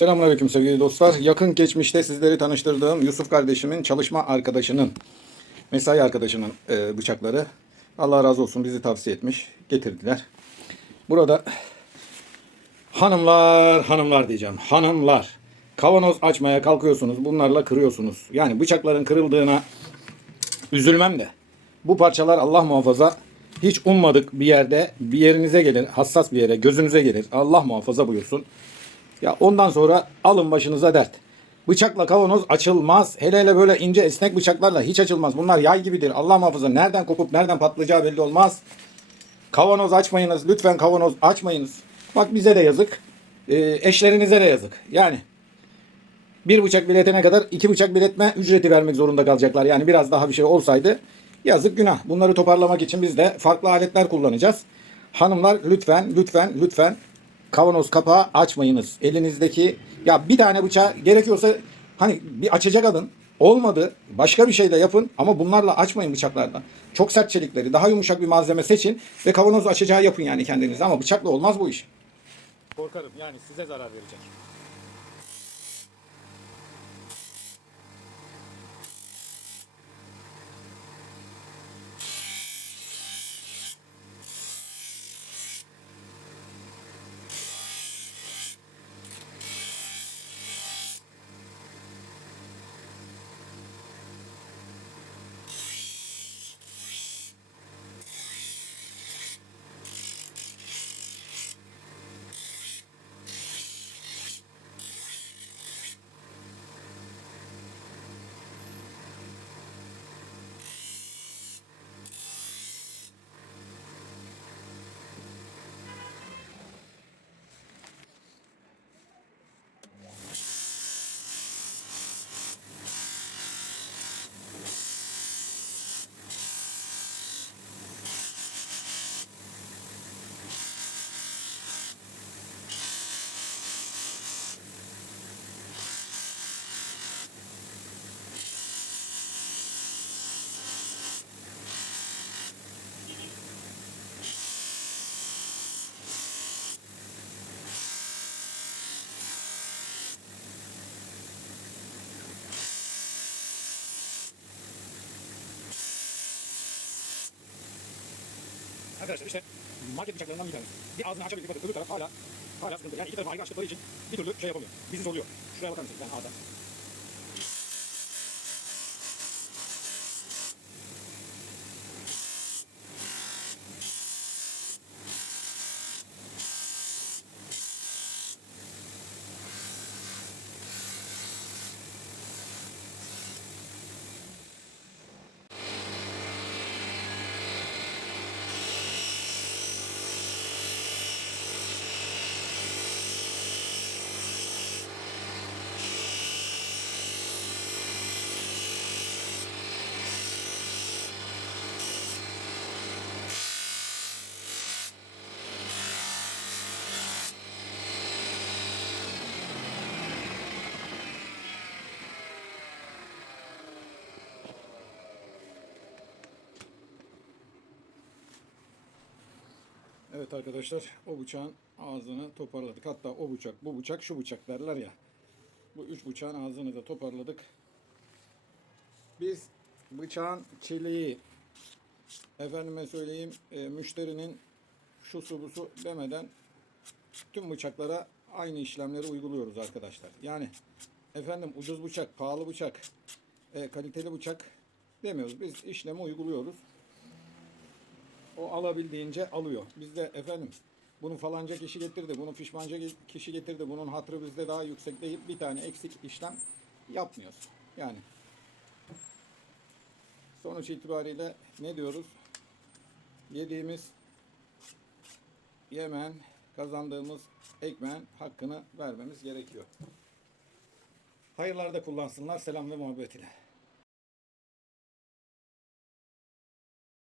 Selamünaleyküm sevgili dostlar. Yakın geçmişte sizleri tanıştırdığım Yusuf kardeşimin çalışma arkadaşının, mesai arkadaşının e, bıçakları. Allah razı olsun bizi tavsiye etmiş, getirdiler. Burada hanımlar, hanımlar diyeceğim. Hanımlar, kavanoz açmaya kalkıyorsunuz, bunlarla kırıyorsunuz. Yani bıçakların kırıldığına üzülmem de. Bu parçalar Allah muhafaza hiç ummadık bir yerde bir yerinize gelir, hassas bir yere, gözünüze gelir. Allah muhafaza buyursun. Ya ondan sonra alın başınıza dert. Bıçakla kavanoz açılmaz. Hele hele böyle ince esnek bıçaklarla hiç açılmaz. Bunlar yay gibidir. Allah muhafaza nereden kopup nereden patlayacağı belli olmaz. Kavanoz açmayınız. Lütfen kavanoz açmayınız. Bak bize de yazık. Ee, eşlerinize de yazık. Yani bir bıçak biletine kadar iki bıçak biletme ücreti vermek zorunda kalacaklar. Yani biraz daha bir şey olsaydı yazık günah. Bunları toparlamak için biz de farklı aletler kullanacağız. Hanımlar lütfen lütfen lütfen kavanoz kapağı açmayınız. Elinizdeki ya bir tane bıçağı gerekiyorsa hani bir açacak alın. Olmadı. Başka bir şey de yapın ama bunlarla açmayın bıçaklarla. Çok sert çelikleri, daha yumuşak bir malzeme seçin ve kavanoz açacağı yapın yani kendinize ama bıçakla olmaz bu iş. Korkarım yani size zarar verecek. Arkadaşlar işte market bıçaklarından bir tanesi. Bir ağzını açabildik bakın öbür taraf hala hala sıkıntı. Yani iki tarafı ayrı açtıkları için bir türlü şey yapamıyor. Bizi zorluyor. Şuraya bakar mısınız? Ben ağda. Evet arkadaşlar o bıçağın ağzını toparladık. Hatta o bıçak, bu bıçak, şu bıçak derler ya. Bu üç bıçağın ağzını da toparladık. Biz bıçağın çeliği efendime söyleyeyim e, müşterinin şu su bu su demeden tüm bıçaklara aynı işlemleri uyguluyoruz arkadaşlar. Yani efendim ucuz bıçak, pahalı bıçak, e, kaliteli bıçak demiyoruz. Biz işlemi uyguluyoruz. O alabildiğince alıyor. Bizde efendim bunu falanca kişi getirdi, bunu fişmanca kişi getirdi, bunun hatırı bizde daha yüksek deyip bir tane eksik işlem yapmıyoruz. Yani sonuç itibariyle ne diyoruz? Yediğimiz yemen, kazandığımız ekmeğin hakkını vermemiz gerekiyor. Hayırlarda kullansınlar. Selam ve muhabbet ile.